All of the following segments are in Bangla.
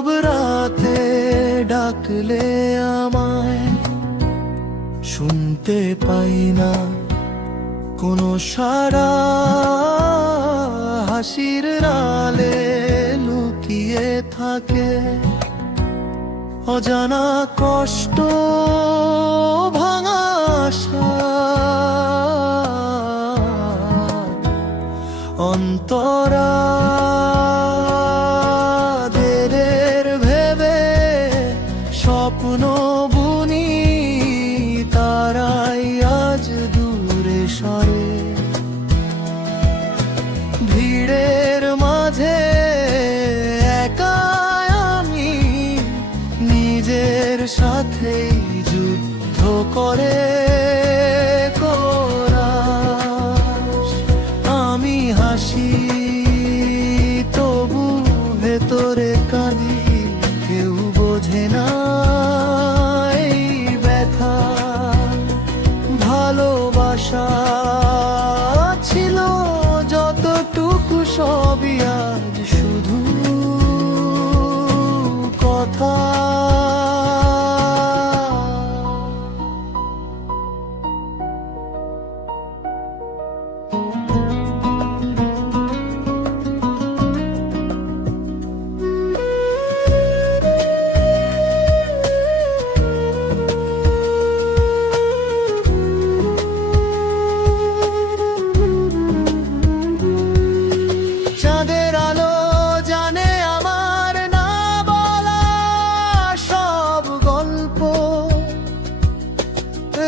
নীরব রাতে ডাকলে আমায় শুনতে পাই না কোনো সাড়া, হাসির রালে লুকিয়ে থাকে অজানা কষ্ট, ভাঙা আশা, অন্তরা ভেবে স্বপ্ন বুনি, তারাই আজ দূরে সরে। ভিড়ের মাঝে একা আমি নিজের সাথেই যুদ্ধ করে কোরাস। আমি হাসি তবু ভেতরে কাঁদি, কেউ বোঝে না এই ব্যথা। ভালোবাসা ছিল যতটুকু সবই আজ শুধু কথা। চাঁদের আলো জানে আমার না বলা সব গল্প,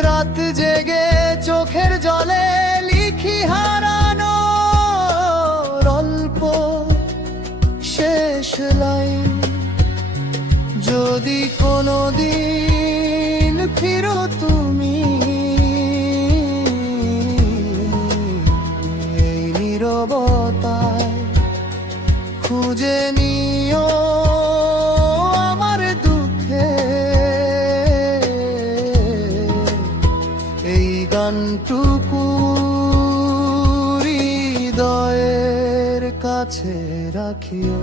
রাত জেগে চোখের জলে লিখি হারানো অল্প শেষ লাইন। যদি কোনোদিন ফিরো তুমি এই নীরবতায়, খুঁজে নিও আমার দুঃখে এই গানটুকু হৃদয়ের কাছে রাখিও।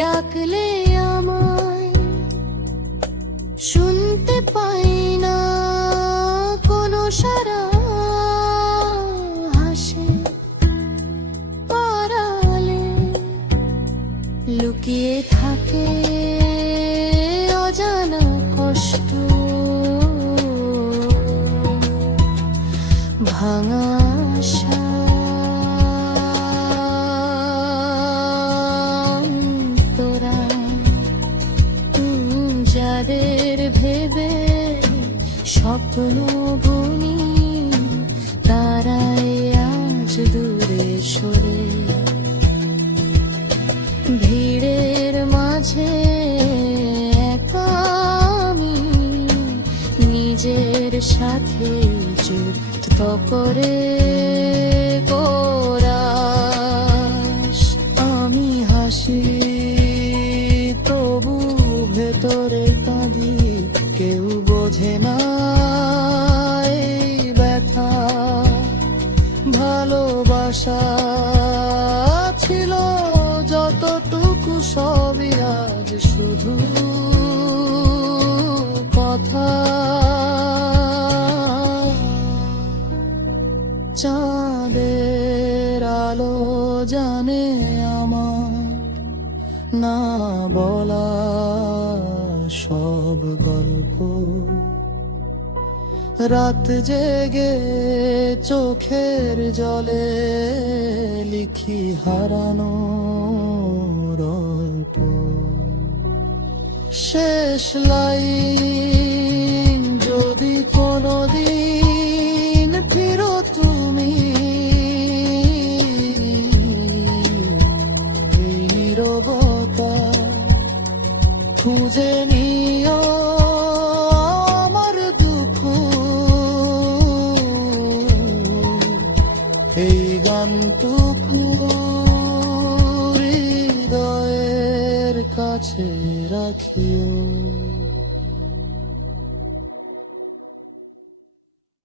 ডাকলে আমায় শুনতে পাই না কোনো সারা, হাসে আড়ালে লুকিয়ে থাকে অজানা কষ্ট, ভাঙা আশা, যাদের ভেবে স্বপ্ন বুনি, তারাই আজ দূরে সরে। ভিড়ের মাঝে একা আমি নিজের সাথে যুদ্ধ করে কোরাস। আমি হাসি তবু ভেতরে কাঁদি, কেউ বোঝে না এই ব্যথা। ভালোবাসা ছিল যতটুকু সবই আজ শুধু কথা। চাঁদের আলো জানে আমার না বলা সব গল্প, রাত জেগে চোখের জলে লিখি হারানো অল্প শেষ লাইন। যদি কোনোদিন ফিরো তুমি এই গানটুকু হৃদয়ের কাছে রাখিও।